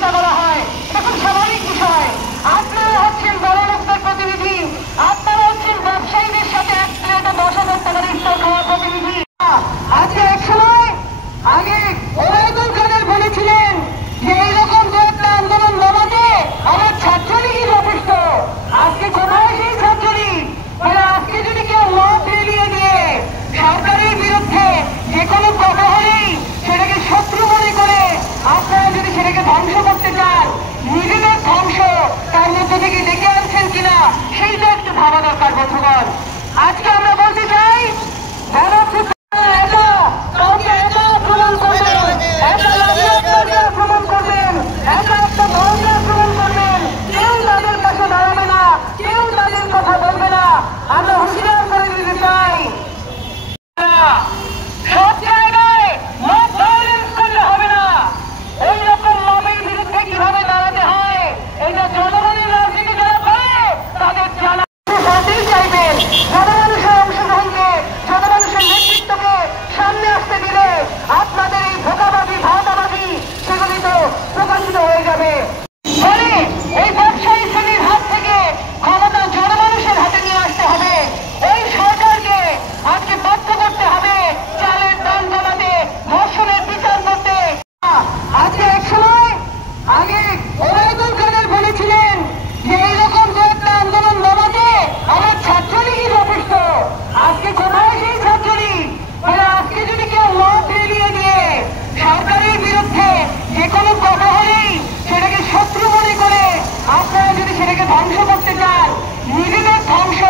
চিন্তা করা হয়, এখন স্বাভাবিক বিষয়। আপনারা হচ্ছেন বড় লোকদের প্রতিনিধি, আপনারা হচ্ছেন ব্যবসায়ীদের সাথে এক প্লেটে 10,000 টাকার ইফতার খাওয়ার প্রতিনিধি। আজকে এক সময় আগে ওবায়দুল কাদের বলেছিলেন যে এইরকম দু একটা আন্দোলন নামাতে আমার ছাত্রলীগই যথেষ্ট। আজকে কোথায় সেই ছাত্রলীগ? মানে আজকে যদি কেউ মত রেলিয়ে দিয়ে সরকারের বিরুদ্ধে যে কোনো কথা হলেই সেটাকে শত্রু মনে করে আপনারা যদি সেটাকে ধ্বংস করতে চান, নিজেদের ধ্বংস তার মধ্যে থেকে ডেকে আনছেন কিনা সেইটা একটু ভাবা দরকার বন্ধুগণ। আজকে আমরা বলতে চাই আমরা হুঁশিয়ার করে দিতে চাই, সব জায়গায় মব ভায়োলেন্স করলে হবে না। ওই রকম মবের বিরুদ্ধে কিভাবে দাঁড়াতে হয় এটা জনগণের রাজনীতি যারা করে তাদের জানা বলতেই চাইবেন। জনমানুষের অংশগ্রহণকে, জনমানুষের নেতৃত্বকে সামনে আসতে দিলে আপনাদের এই ভোকাবাদী ভাওতাবাদী সেগুলি তো প্রকাশিত হয়ে যাবে। ফলে এই ব্যবসায়ী শ্রেণীর হাত থেকে ক্ষমতা জনমানুষের হাতে নিয়ে আসতে হবে। এই সরকারকে আজকে বাধ্য করতে হবে চালের দাম কমাতে, ধর্ষণের বিচার করতে। আজকে এক সময় আগে ওবায়দুল কাদের বলেছিলেন যে এইরকম দু একটা আন্দোলন নামাতে আমার ছাত্রলীগই যথেষ্ট। আজকে কোথায় সেই ছাত্রলীগ? মানে আজকে যদি কেউ মত রেলিয়ে দিয়ে সরকারের বিরুদ্ধে যে কোনো কথা হলেই সেটাকে শত্রু মনে করে আপনারা যদি সেটাকে ধ্বংস করতে চান, নিজেদের ধ্বংস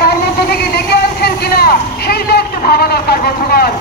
তার মধ্যে থেকে ডেকে আনছেন কিনা সেইটা একটু ভাবা দরকার বন্ধুগণ।